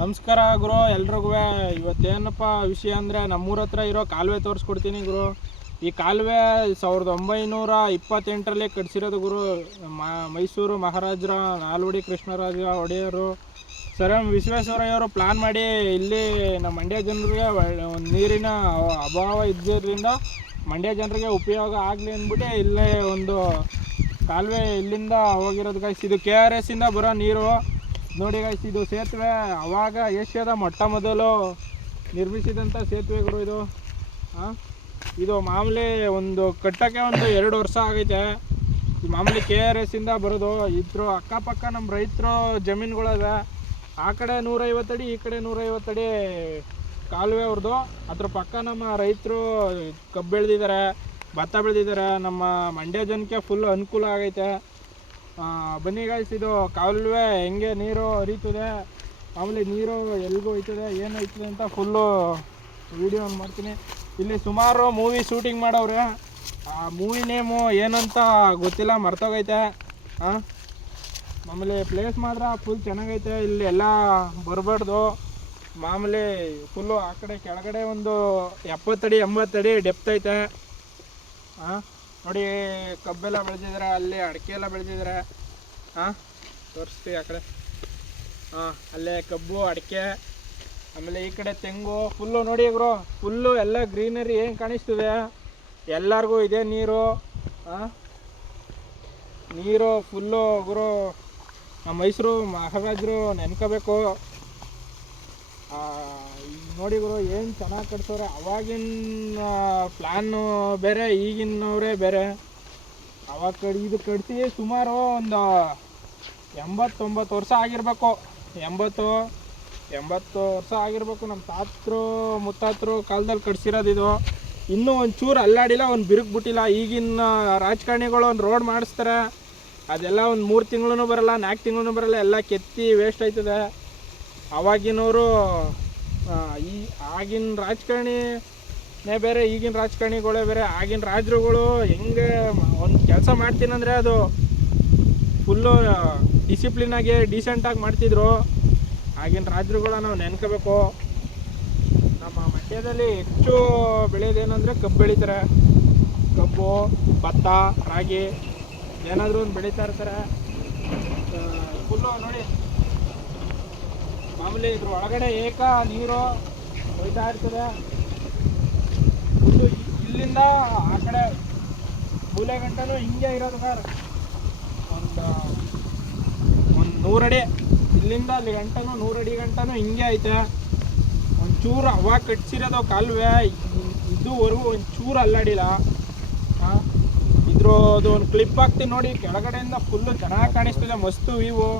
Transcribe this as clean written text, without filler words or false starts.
ನಮಸ್ಕಾರ ಗುರು ಎಲ್ರಿಗೂ. ಇವತ್ತೇನಪ್ಪ ವಿಷಯ ಅಂದರೆ ನಮ್ಮೂರ ಹತ್ರ ಇರೋ ಕಾಲುವೆ ತೋರಿಸ್ಕೊಡ್ತೀನಿ ಗುರು. ಈ ಕಾಲುವೆ 1928ರಲ್ಲಿ ಕಟ್ಸಿರೋದು ಗುರು. ಮೈಸೂರು ಮಹಾರಾಜರ ನಾಲ್ವಡಿ ಕೃಷ್ಣರಾಜ ಒಡೆಯರು ಸರ್ ವಿಶ್ವೇಶ್ವರಯ್ಯವರು ಪ್ಲಾನ್ ಮಾಡಿ ಇಲ್ಲಿ ನಮ್ಮ ಮಂಡ್ಯ ಜನರಿಗೆ ಒಂದು ನೀರಿನ ಅಭಾವ ಇದ್ದರಿಂದ ಮಂಡ್ಯ ಜನರಿಗೆ ಉಪಯೋಗ ಆಗಲಿ ಅಂದ್ಬಿಟ್ಟು ಇಲ್ಲೇ ಒಂದು ಕಾಲುವೆ ಇಲ್ಲಿಂದ ಹೋಗಿರೋದು ಗೈಸ್. ಇದು KRS ಇಂದ ಬರೋ ನೀರು ನೋಡಿ ಗೈಸ್. ಇದು ಸೇತುವೆ ಅವಾಗ ಏಷ್ಯಾದ ಮೊಟ್ಟ ಮೊದಲು ನಿರ್ಮಿಸಿದಂಥ ಸೇತುವೆಗಳು ಇದು. ಇದು ಮಾಮೂಲಿ ಒಂದು ಕಟ್ಟೋಕ್ಕೆ ಒಂದು 2 ವರ್ಷ ಆಗೈತೆ. ಇದು ಮಾಮೂಲಿ KRS ಇಂದ ಬರೋದು. ಇದ್ರ ಅಕ್ಕಪಕ್ಕ ನಮ್ಮ ರೈತರು ಜಮೀನುಗಳಿವೆ. ಆ ಕಡೆ 150 ಅಡಿ, ಈ ಕಡೆ 150 ಅಡಿ ಕಾಲುವೆ ಅವ್ರದ್ದು. ಅದ್ರ ಪಕ್ಕ ನಮ್ಮ ರೈತರು ಕಬ್ಬು ಬೆಳೆದಿದ್ದಾರೆ, ಭತ್ತ ಬೆಳೆದಿದ್ದಾರೆ. ನಮ್ಮ ಮಂಡ್ಯ ಜನಕ್ಕೆ ಫುಲ್ ಅನುಕೂಲ ಆಗೈತೆ. ಬನ್ನಿ ಗಾಯ್ಸ್, ಇದು ಕಾಲುವೆ ಹೆಂಗೆ ನೀರು ಹರಿತದೆ, ಆಮೇಲೆ ನೀರು ಎಲ್ಲಿಗೂ ಹೋಯ್ತದೆ, ಏನು ಹೋಯ್ತದೆ ಅಂತ ಫುಲ್ಲು ವೀಡಿಯೋ ಮಾಡ್ತೀನಿ. ಇಲ್ಲಿ ಸುಮಾರು ಮೂವಿ ಶೂಟಿಂಗ್ ಮಾಡವ್ರೆ. ಆ ಮೂವಿ ನೇಮು ಏನಂತ ಗೊತ್ತಿಲ್ಲ, ಮರ್ತೋಗೈತೆ. ಮಾಮೂಲಿ ಪ್ಲೇಸ್ ಮಾತ್ರ ಫುಲ್ ಚೆನ್ನಾಗೈತೆ. ಇಲ್ಲಿ ಎಲ್ಲ ಬರಬಾರ್ದು. ಮಾಮೂಲಿ ಫುಲ್ಲು ಆ ಕಡೆ ಕೆಳಗಡೆ ಒಂದು 70 ಅಡಿ 80 ಅಡಿ ಡೆಪ್ತ್ ಐತೆ. ನೋಡಿ ಕಬ್ಬೆಲ್ಲ ಬೆಳೆದಿದ್ದಾರೆ, ಅಲ್ಲಿ ಅಡಿಕೆ ಎಲ್ಲ ಬೆಳೆದಿದ್ದಾರೆ. ತೋರಿಸ್ತೀವಿ ಆ ಕಡೆ. ಅಲ್ಲೇ ಕಬ್ಬು, ಅಡಿಕೆ, ಆಮೇಲೆ ಈ ಕಡೆ ತೆಂಗು ಫುಲ್ಲು ನೋಡಿ ಗುರು. ಫುಲ್ಲು ಎಲ್ಲ ಗ್ರೀನರಿ ಏನು ಕಾಣಿಸ್ತದೆ. ಎಲ್ಲರಿಗೂ ಇದೆ ನೀರು. ನೀರು ಫುಲ್ಲು ಗುರು. ನಮ್ಮ ಮೈಸೂರು ಮಹಾರಾಜರು ನೆನ್ಕೋಬೇಕು. ನೋಡಿ ಗುರು ಏನು ಚೆನ್ನಾಗಿ ಕಟ್ಸೋರೆ. ಅವಾಗಿನ ಪ್ಲ್ಯಾನು ಬೇರೆ, ಈಗಿನವರೇ ಬೇರೆ. ಅವಾಗ ಇದು ಕಟ್ಸಿ ಸುಮಾರು ಒಂದು 80-90 ವರ್ಷ ಆಗಿರಬೇಕು. 80 ವರ್ಷ ಆಗಿರಬೇಕು. ನಮ್ಮ ತಾತರು ಮುತ್ತಾತರು ಕಾಲದಲ್ಲಿ ಕಟ್ಸಿರೋದು ಇದು. ಇನ್ನೂ ಒಂಚೂರು ಅಲ್ಲಾಡಿಲ್ಲ, ಒಂದು ಬಿರುಗ್ಬಿಟ್ಟಿಲ್ಲ. ಈಗಿನ ರಾಜಕಾರಣಿಗಳು ಒಂದು ರೋಡ್ ಮಾಡಿಸ್ತಾರೆ, ಅದೆಲ್ಲ ಒಂದು 3 ತಿಂಗಳೂ ಬರೋಲ್ಲ, 4 ತಿಂಗಳೂ ಬರೋಲ್ಲ, ಎಲ್ಲ ಕೆತ್ತಿ ವೇಸ್ಟ್ ಆಯ್ತದೆ. ಅವಾಗಿನವರು ಆಗಿನ ರಾಜಕಾರಣಿನೇ ಬೇರೆ, ಈಗಿನ ರಾಜಕಾರಣಿಗಳೇ ಬೇರೆ. ಆಗಿನ ರಾಜರುಗಳು ಹೆಂಗೆ ಒಂದು ಕೆಲಸ ಮಾಡ್ತೀನಂದರೆ ಅದು ಫುಲ್ಲು ಡಿಸಿಪ್ಲಿನಾಗಿ ಡೀಸೆಂಟಾಗಿ ಮಾಡ್ತಿದ್ರು. ಆಗಿನ ರಾಜರುಗಳ ನಾವು ನೆನ್ಕೋಬೇಕು. ನಮ್ಮ ಮಂಡ್ಯದಲ್ಲಿ ಹೆಚ್ಚು ಬೆಳೆಯೋದೇನೆಂದರೆ ಕಬ್ಬು ಬೆಳೀತಾರೆ. ಕಬ್ಬು, ಭತ್ತ, ರಾಗಿ ಏನಾದರೂ ಒಂದು ಬೆಳೀತಾ ಇರ್ತಾರೆ. ಫುಲ್ಲು ನೋಡಿ ಮಾಮೂಲಿ ಇದ್ರ ಒಳಗಡೆ ನೀರು ಹೋಯ್ತಾ ಇರ್ತದೆ. ಫುಲ್ಲು ಇಲ್ಲಿಂದ ಆ ಕಡೆ ಮೂಲೆ ಗಂಟನೂ ಹಿಂಗೆ ಇರೋದು ಸರ್. ಒಂದು 100 ಅಡಿ ಇಲ್ಲಿಂದ ಅಲ್ಲಿ ಗಂಟನೂ 100 ಅಡಿ ಗಂಟನೂ ಹಿಂಗೆ ಐತೆ. ಒಂಚೂರು ಅವಾಗ ಕಟ್ಸಿರೋದು ಕಾಲುವೆ, ಇದುವರೆಗೂ ಒಂಚೂರು ಅಲ್ಲಾಡಿಲ್ಲ. ಇದ್ರದ್ದು ಒಂದು ಕ್ಲಿಪ್ ಹಾಕ್ತೀನಿ ನೋಡಿ. ಕೆಳಗಡೆಯಿಂದ ಫುಲ್ಲು ಚೆನ್ನಾಗಿ ಕಾಣಿಸ್ತದೆ, ಮಸ್ತು ವ್ಯೂ.